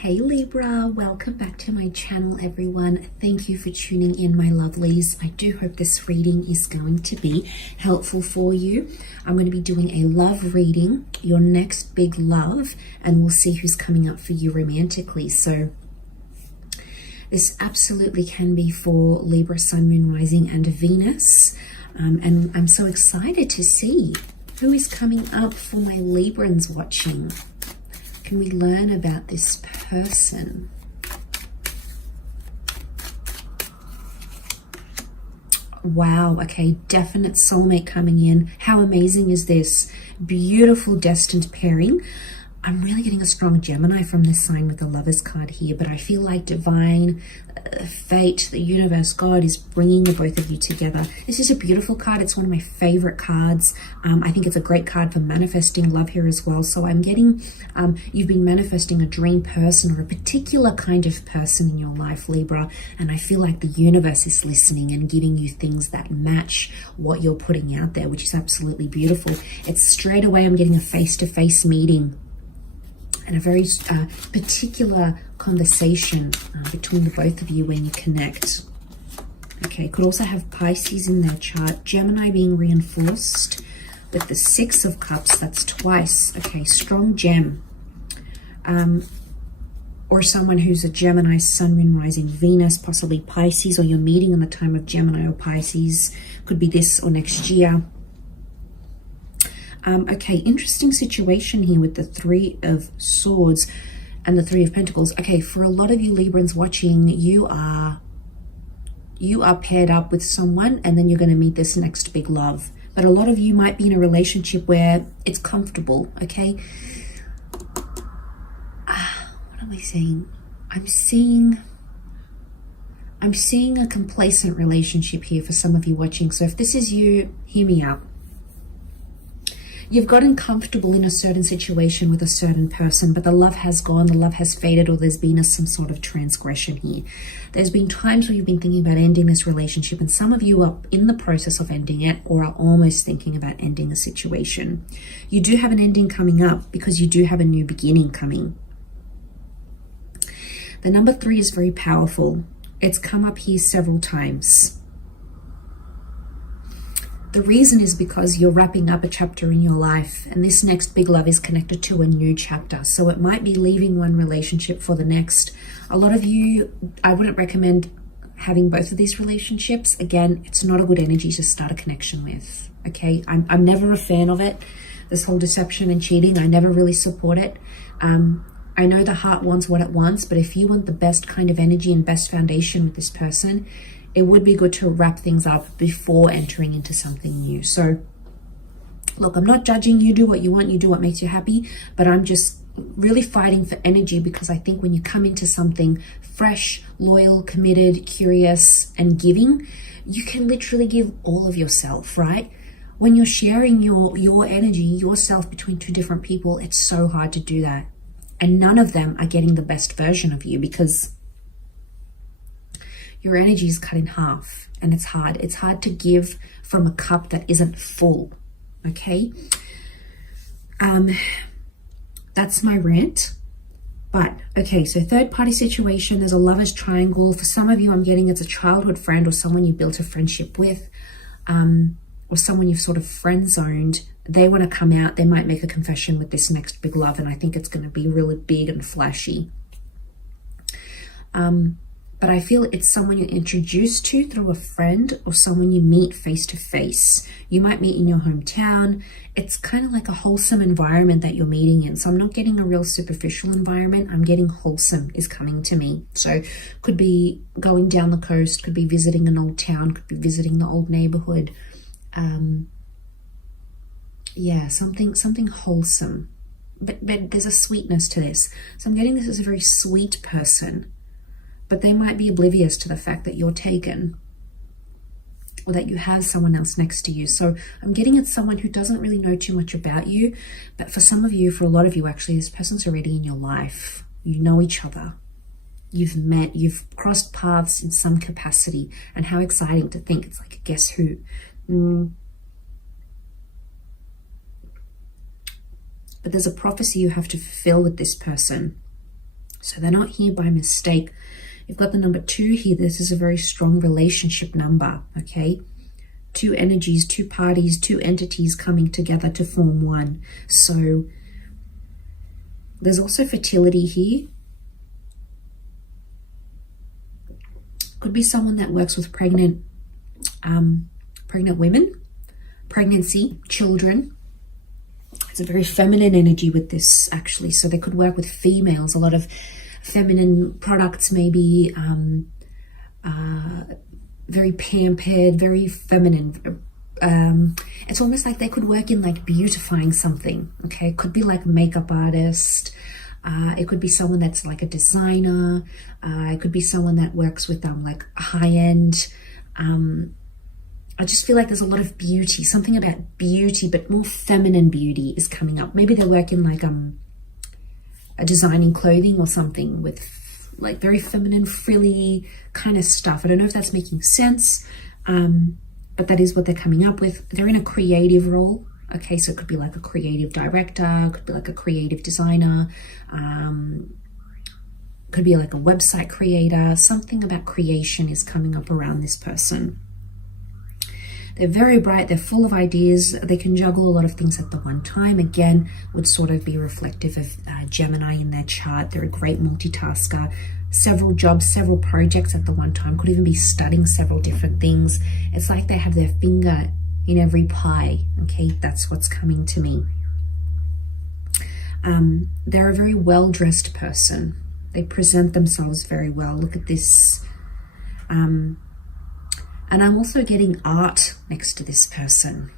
Hey Libra, welcome back to my channel everyone. Thank you for tuning in, my lovelies. I do hope this reading is going to be helpful for you. I'm going to be doing a love reading, your next big love, and we'll see who's coming up for you romantically. So this absolutely can be for Libra, Sun, Moon, Rising, and Venus. And I'm so excited to see who is coming up for my Librans watching. Can we learn about this person? Wow, okay, definite soulmate coming in. How amazing is this? Beautiful destined pairing. I'm really getting a strong Gemini from this sign with the Lovers card here, but I feel like divine fate, the universe, God is bringing the both of you together. This is a beautiful card. It's one of my favorite cards. I think it's a great card for manifesting love here as well. So I'm getting, you've been manifesting a dream person or a particular kind of person in your life, Libra, and I feel like the universe is listening and giving you things that match what you're putting out there, which is absolutely beautiful. It's straight away I'm getting a face-to-face meeting and a very particular conversation between the both of you when you connect. Okay, could also have Pisces in their chart. Gemini being reinforced with the Six of Cups. That's twice. Okay, strong gem. Or someone who's a Gemini, Sun, Moon, Rising, Venus, possibly Pisces, or you're meeting in the time of Gemini or Pisces. Could be this or next year. Okay, interesting situation here with the Three of Swords and the Three of Pentacles. Okay, for a lot of you Librans watching, you are paired up with someone and then you're going to meet this next big love. But a lot of you might be in a relationship where it's comfortable, okay? What am I saying? I'm seeing a complacent relationship here for some of you watching. So if this is you, hear me out. You've gotten comfortable in a certain situation with a certain person, but the love has gone, the love has faded, or there's been some sort of transgression here. There's been times where you've been thinking about ending this relationship, and some of you are in the process of ending it or are almost thinking about ending a situation. You do have an ending coming up because you do have a new beginning coming. The number 3 is very powerful. It's come up here several times. The reason is because you're wrapping up a chapter in your life, and this next big love is connected to a new chapter. So it might be leaving one relationship for the next. A lot of you, I wouldn't recommend having both of these relationships. Again, it's not a good energy to start a connection with, okay? I'm never a fan of it. This whole deception and cheating, I never really support it. I know the heart wants what it wants, but if you want the best kind of energy and best foundation with this person, it would be good to wrap things up before entering into something new. So look, I'm not judging. You do what you want, you do what makes you happy, but I'm just really fighting for energy because I think when you come into something fresh, loyal, committed, curious, and giving, you can literally give all of yourself, right? When you're sharing your energy, yourself between two different people, it's so hard to do that. And none of them are getting the best version of you because your energy is cut in half, and it's hard. It's hard to give from a cup that isn't full, okay? That's my rant. But, okay, so third party situation, there's a lover's triangle. For some of you, I'm getting it's a childhood friend or someone you built a friendship with, or someone you've sort of friend zoned. They want to come out. They might make a confession with this next big love, and I think it's going to be really big and flashy. But I feel it's someone you're introduced to through a friend or someone you meet face to face. You might meet in your hometown. It's kind of like a wholesome environment that you're meeting in. So I'm not getting a real superficial environment. I'm getting wholesome is coming to me. So could be going down the coast, could be visiting an old town, could be visiting the old neighborhood. Yeah, something wholesome. But there's a sweetness to this. So I'm getting this as a very sweet person. But they might be oblivious to the fact that you're taken or that you have someone else next to you. So I'm getting at someone who doesn't really know too much about you. But for some of you, for a lot of you actually, this person's already in your life. You know each other. You've met, you've crossed paths in some capacity. And how exciting to think. It's like, guess who? But there's a prophecy you have to fulfill with this person. So they're not here by mistake. You've got the number 2 here. This is a very strong relationship number, okay? 2 energies, 2 parties, 2 entities coming together to form one. So there's also fertility here. Could be someone that works with pregnant women, pregnancy, children. It's a very feminine energy with this, actually. So they could work with females, a lot of feminine products, maybe very pampered, very feminine. It's almost like they could work in like beautifying something, okay? It could be like makeup artist. It could be someone that's like a designer. It could be someone that works with like high-end. I just feel like there's a lot of beauty, something about beauty, but more feminine beauty is coming up. Maybe they work in like a designing clothing or something with like very feminine, frilly kind of stuff. I don't know if that's making sense, but that is what they're coming up with. They're in a creative role. Okay, so it could be like a creative director, could be like a creative designer, could be like a website creator. Something about creation is coming up around this person. They're very bright, they're full of ideas, they can juggle a lot of things at the one time. Again, would sort of be reflective of Gemini in their chart. They're a great multitasker. Several jobs, several projects at the one time, could even be studying several different things. It's like they have their finger in every pie, okay? That's what's coming to me. They're a very well-dressed person. They present themselves very well. Look at this. And I'm also getting art next to this person.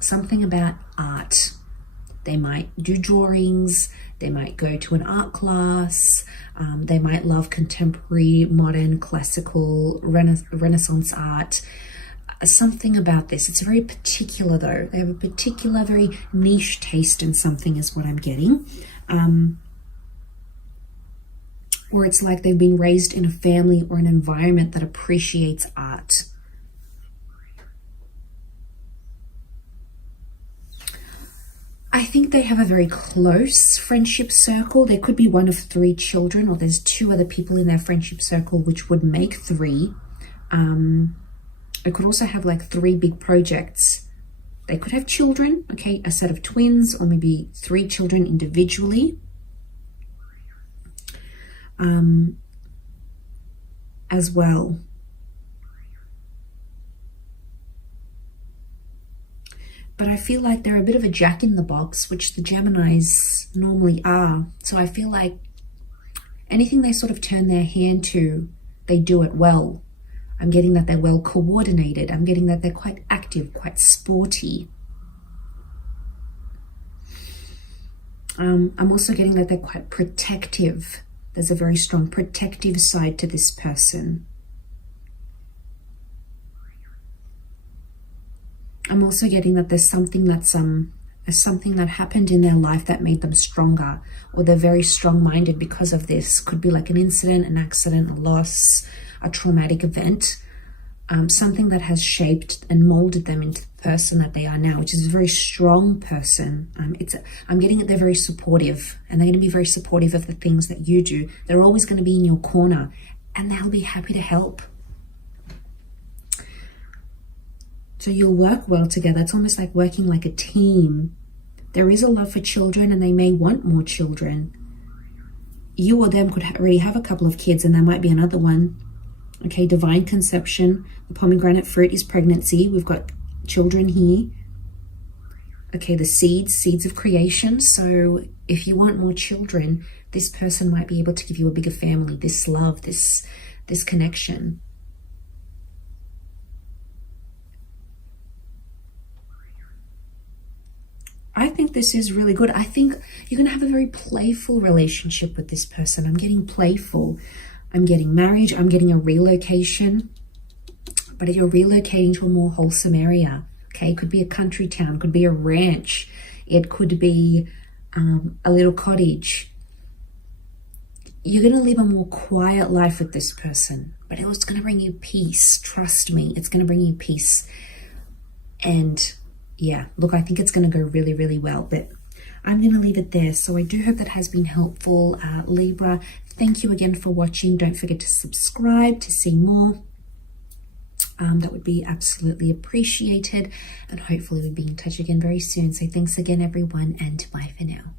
Something about art. They might do drawings. They might go to an art class. They might love contemporary, modern, classical, Renaissance art. Something about this. It's very particular though. They have a particular, very niche taste in something is what I'm getting. Or it's like they've been raised in a family or an environment that appreciates art. I think they have a very close friendship circle. There could be one of 3 children, or there's 2 other people in their friendship circle, which would make 3. It could also have like 3 big projects. They could have children, okay, a set of twins, or maybe 3 children individually. As well. But I feel like they're a bit of a jack in the box, which the Geminis normally are. So I feel like anything they sort of turn their hand to, they do it well. I'm getting that they're well coordinated. I'm getting that they're quite active, quite sporty. I'm also getting that they're quite protective. There's a very strong protective side to this person. I'm also getting that there's something that's something that happened in their life that made them stronger, or they're very strong-minded because of this. Could be like an incident, an accident, a loss, a traumatic event, something that has shaped and molded them into the person that they are now, which is a very strong person. I'm getting that they're very supportive, and they're going to be very supportive of the things that you do. They're always going to be in your corner, and they'll be happy to help. So you'll work well together. It's almost like working like a team. There is a love for children, and they may want more children. You or them could already have a couple of kids, and there might be another one. Okay, divine conception. The pomegranate fruit is pregnancy. We've got children here. Okay, the seeds of creation. So if you want more children, this person might be able to give you a bigger family, this love, this connection. I think this is really good. I think you're going to have a very playful relationship with this person. I'm getting playful. I'm getting marriage. I'm getting a relocation. But you're relocating to a more wholesome area. Okay, it could be a country town. Could be a ranch. It could be a little cottage. You're going to live a more quiet life with this person. But it's going to bring you peace. Trust me. It's going to bring you peace. And yeah, look, I think it's going to go really, really well. But I'm going to leave it there. So I do hope that has been helpful, Libra. Thank you again for watching. Don't forget to subscribe to see more. That would be absolutely appreciated, and hopefully we'll be in touch again very soon. So thanks again, everyone, and bye for now.